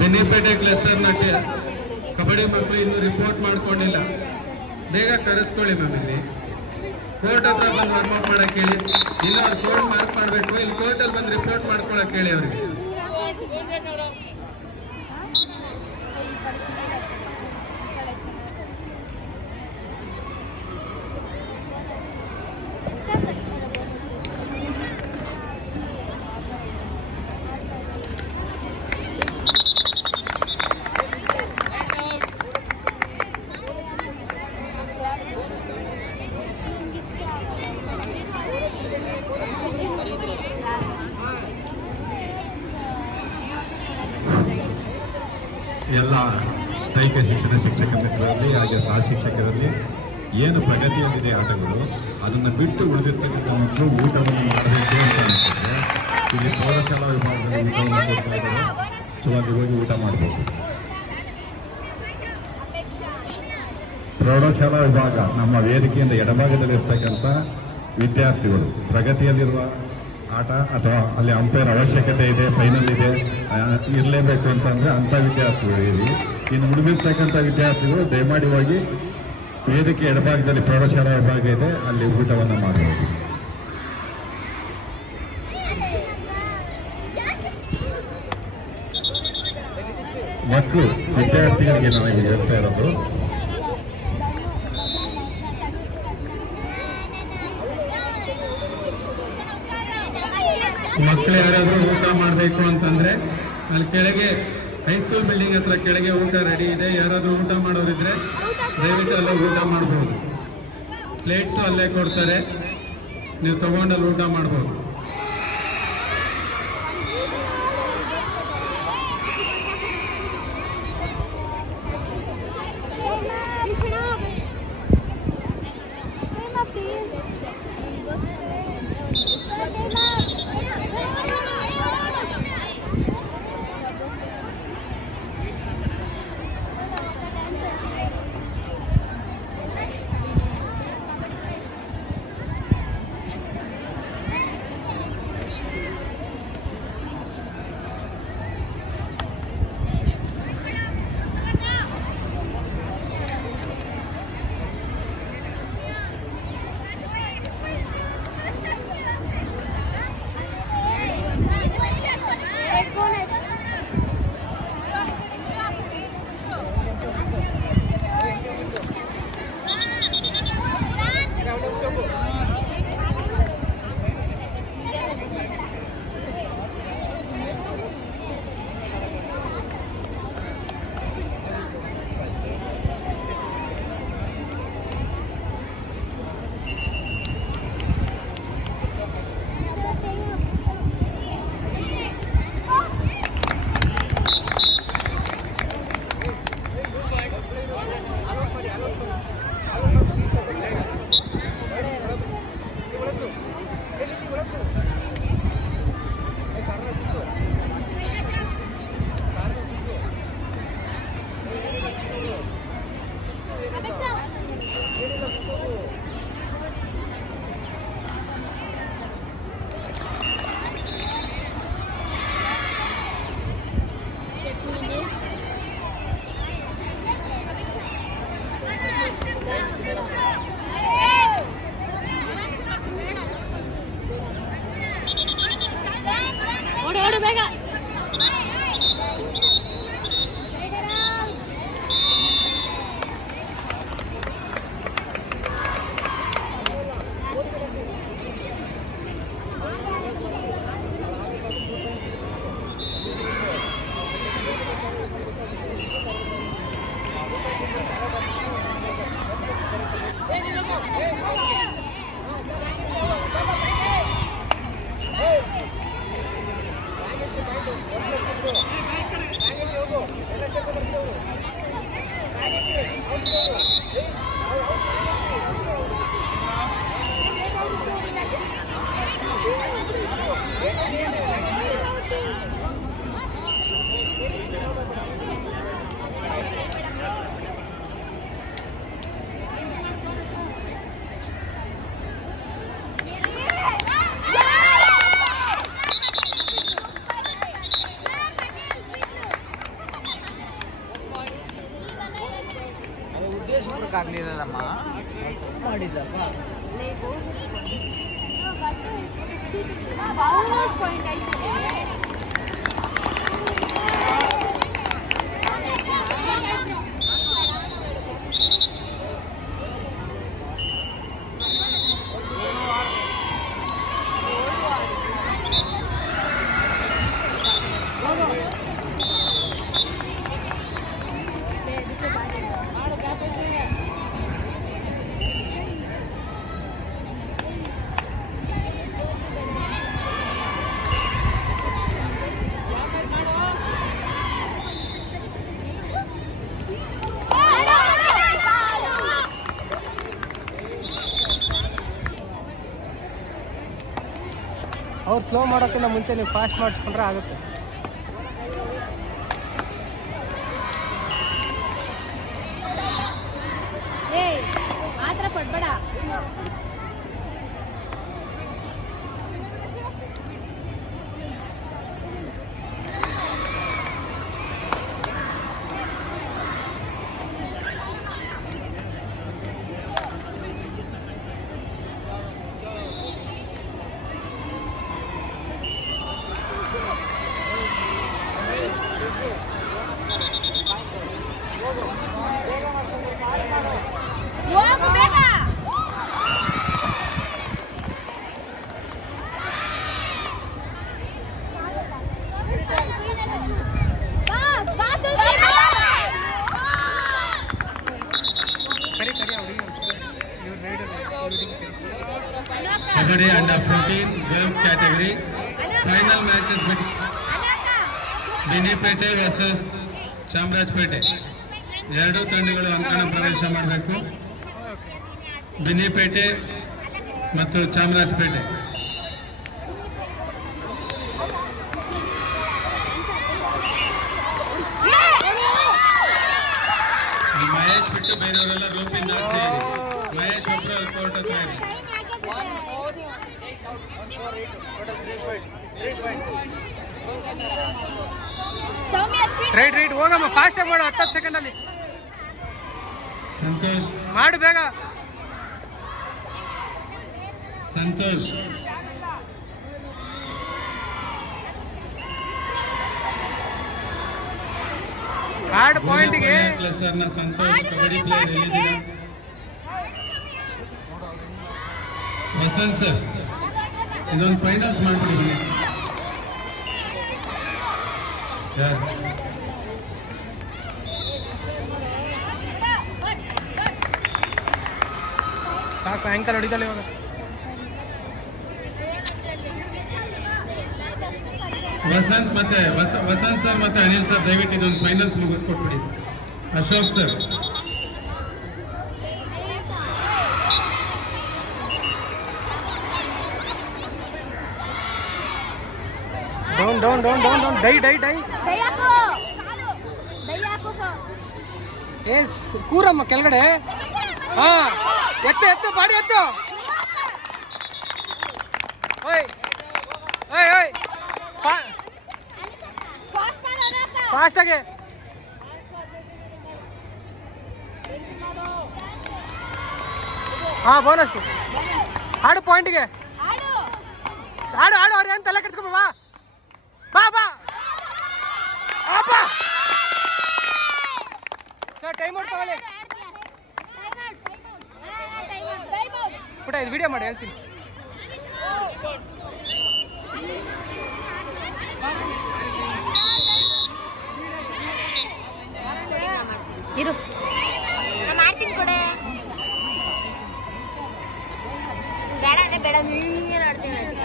ಬೆನ್ನಿಪೇಟೆ ಕ್ಲಸ್ಟರ್ನ ಕಬಡ್ಡಿ ಮಕ್ಕಳು ಇನ್ನೂ ರಿಪೋರ್ಟ್ ಮಾಡ್ಕೊಂಡಿಲ್ಲ. ಬೇಗ ಕರೆಸ್ಕೊಳ್ಳಿ ಮ್ಯಾಮ್ ಇಲ್ಲಿ. ಕೋರ್ಟ್ ಹತ್ರ ಬಂದು ವಾರ್ಮಪ್ ಮಾಡಕ್ಕೆ ಹೇಳಿ. ಇಲ್ಲ ಅವ್ರು ಕೋರ್ಟ್ ಮಾರ್ಕ್ ಮಾಡಬೇಕು. ಇಲ್ಲಿ ಕೋರ್ಟಲ್ಲಿ ಬಂದು ರಿಪೋರ್ಟ್ ಮಾಡ್ಕೊಳಕ್ಕೆ ಹೇಳಿ ಅವ್ರಿಗೆ. ಹಾಗೆ ಶಿಕ್ಷಕರಲ್ಲಿ ಏನು ಪ್ರಗತಿಯಲ್ಲಿದೆ ಆಟಗಳು, ಅದನ್ನು ಬಿಟ್ಟು ಉಳಿದಿರ್ತಕ್ಕಂಥ ಮಕ್ಕಳು ಊಟವನ್ನು ಮಾಡಬೇಕು ಅಂತ ಅನಿಸುತ್ತೆ. ಇಲ್ಲಿ ಪ್ರೌಢಶಾಲಾ ವಿಭಾಗದಲ್ಲಿ ಊಟವನ್ನು ಕೊಡ್ತಾ ಹೋಗಿ ಊಟ ಮಾಡ್ಬೋದು. ಪ್ರೌಢಶಾಲಾ ವಿಭಾಗ ನಮ್ಮ ವೇದಿಕೆಯಿಂದ ಎಡಭಾಗದಲ್ಲಿರ್ತಕ್ಕಂಥ ವಿದ್ಯಾರ್ಥಿಗಳು, ಪ್ರಗತಿಯಲ್ಲಿರುವ ಆಟ ಅಥವಾ ಅಲ್ಲಿ ಅಂಪೈರ್ ಅವಶ್ಯಕತೆ ಇದೆ ಫೈನಲ್ ಇದೆ ಇರಲೇಬೇಕು ಅಂತಂದರೆ ಅಂಥ ವಿದ್ಯಾರ್ಥಿಗಳು ಇಲ್ಲಿ ಇನ್ನು ಉಳಿದಿರ್ತಕ್ಕಂಥ ವಿದ್ಯಾರ್ಥಿಗಳು ದಯಮಾಡಿ ಹೋಗಿ ವೇದಿಕೆ ಎಡಭಾಗದಲ್ಲಿ ಪ್ರೌಢಶಾಲಾ ವಿಭಾಗ ಇದೆ, ಅಲ್ಲಿ ಊಟವನ್ನು ಮಾಡಬಹುದು ಮಕ್ಕಳು, ವಿದ್ಯಾರ್ಥಿಗಳಿಗೆ ನನಗೆ ಹೇಳ್ತಾ ಇರೋದು, ಮಕ್ಕಳು ಯಾರಾದರೂ ಊಟ ಮಾಡಬೇಕು ಅಂತಂದ್ರೆ, ಅಲ್ಲಿ ಕೆಳಗೆ ಹೈಸ್ಕೂಲ್ ಬಿಲ್ಡಿಂಗ್ ಹತ್ರ ಕೆಳಗೆ ಊಟ ರೆಡಿ ಇದೆ. ಯಾರಾದರೂ ಊಟ ಮಾಡೋರಿದ್ರೆ ದಯವಿಟ್ಟು ಅಲ್ಲೇ ಊಟ ಮಾಡ್ಬೋದು. ಪ್ಲೇಟ್ಸು ಅಲ್ಲೇ ಕೊಡ್ತಾರೆ. ನೀವು ತೊಗೊಂಡಲ್ಲಿ ಊಟ ಮಾಡ್ಬೋದು. ಪಾಯಿಂಟ್ ಆಯ್ತು ಅವ್ರು ಸ್ಲೋ ಮಾಡೋಕ್ಕಿಂತ ಮುಂಚೆ ನೀವು ಫಾಸ್ಟ್ ಮಾಡಿಸ್ಕೊಂಡ್ರೆ ಆಗುತ್ತೆ. Saturday under 15 girls category. Final match is between kabaddi Pete fourteen girls category final versus Chamarajpet. ಎರಡೂ ತಂಡಗಳು ಅಂಕಣ ಪ್ರವೇಶ ಮಾಡಬೇಕು. ಬಿನಿಪೇಟೆ ಮತ್ತು ಚಾಮರಾಜಪೇಟೆ. ಮಹೇಶ್ ಬಿಟ್ಟು ಬೇರೆಯವರೆಲ್ಲ ರೂಪಿಂದ. ಮಹೇಶ್ ಒಬ್ಬರು ಕೋರ್ಟ್ ರೈಟ್ ರೈಟ್. ಹೋಗಮ್ಮ ಫಾಸ್ಟಾಗಿ ಮಾಡು ಹತ್ತತ್ತು ಸೆಕೆಂಡಲ್ಲಿ ಸಂತೋಷ್. ಮಾಡು ಬೇಗ. ಸಂತೋಷ್. ಕಾರ್ಡ್ ಪಾಯಿಂಟ್ಗೆ ಕ್ಲಸ್ಟರ್ನ ನ ಸಂತೋಷ್ ಕಬಡ್ಡಿ ಪ್ಲೇಯರ್ ಎಲ್ಲಿದ್ದೀರಾ ವಸಂತ್ ಸರ್ ಇದೊಂದು ಫೈನಲ್ಸ್ ಮಾಡ್ಬಿಡಿ ಯಾರು? ಸಾಕು ಆ್ಯಂಕಲ್ ಹೊಡಿತಾಳೆ ಇವಾಗ ವಸಂತ್ ಮತ್ತೆ ವಸ- ವಸಂತ್ ಸರ್ ಮತ್ತೆ ಅನಿಲ್ ಸರ್ ದಯವಿಟ್ಟು ಇದೊಂದು finals ಮುಗಿಸ್ಕೊಟ್ಬಿಡಿ sir Ashok sir down down down down down dye ಡೈ ಡೈ ದಯ್ಯಾಕು ದಯ್ಯಾಕು ಸರ್ ಏ ಸ್- ಕೂರಮ್ಮ ಕೆಳಗಡೆ ಹಾ, ಎತ್ತು ಎತ್ತು, ಬಾಡಿ ಎತ್ತು. ಓಯ್ ಫಾಸ್ಟ್ ಹಾ ಬೋನಸ್ ಆಡು ಪಾಯಿಂಟ್ಗೆ ಆಡು ಆಡು ಅವ್ರು ಏನು ತಲೆ ಕೆಡ್ಸ್ಕೊಂಬ ಬಾ ಬಾ. ಬಾ ಸರ್ ಟೈಮ್ ಔಟ್ ತಗೊಳ್ಳಿ. ಪುಟ ಇದು ವಿಡಿಯೋ ಮಾಡಿ ಹೇಳ್ತೀನಿ. ಇರು. ಮಾಡ್ತೀನಿ ಕೊಡೆ. ಬೇಡ ಅಂದ್ರೆ ಬೇಡ ನೀನೇ ನೋಡ್ತೀನಿ ಆಯ್ತು.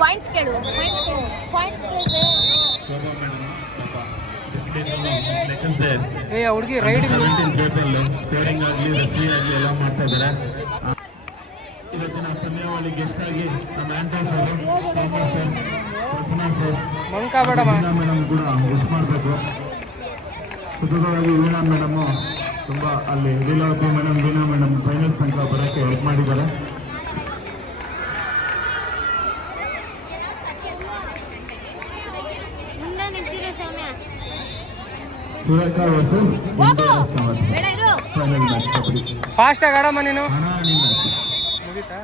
ಪಾಯಿಂಟ್ಸ್ ಕೇಳು. ಪಾಯಿಂಟ್ಸ್ ಏ ಆ ಹುಡುಗಿ ರೈಡಿಂಗ್ ಸ್ಕೋರಿಂಗ್ ಆಗಲಿ ರೆಫ್ರಿ ಆಗಲಿ ಎಲ್ಲ ಮಾಡ್ತಾ ಇದ್ದಾರೆ. ಇವತ್ತಿನ ಪಂದ್ಯಾವಳಿ ಗೆಸ್ಟ್ ಆಗಿ ನಮ್ಮ Thomas sir Prasanna sir Manka madam ಕೂಡ ಉಸ್ ಮಾಡಬೇಕು. ಸತತವಾಗಿ ವೀಣಾ ಮೇಡಮ್ ತುಂಬ ಅಲ್ಲಿ Leelavati madam Veena madam finals ತನಕ ಬರೋಕ್ಕೆ ಹೆಲ್ಪ್ ಮಾಡಿದ್ದಾರೆ. ಮುಂದೆ ನಿಂತಿರೋ Soumya. Surekha versus final match kabaddi. Fast ಆಗಿ ಆಡಮ್ಮ ನೀನು. ಮುಗೀತಾ?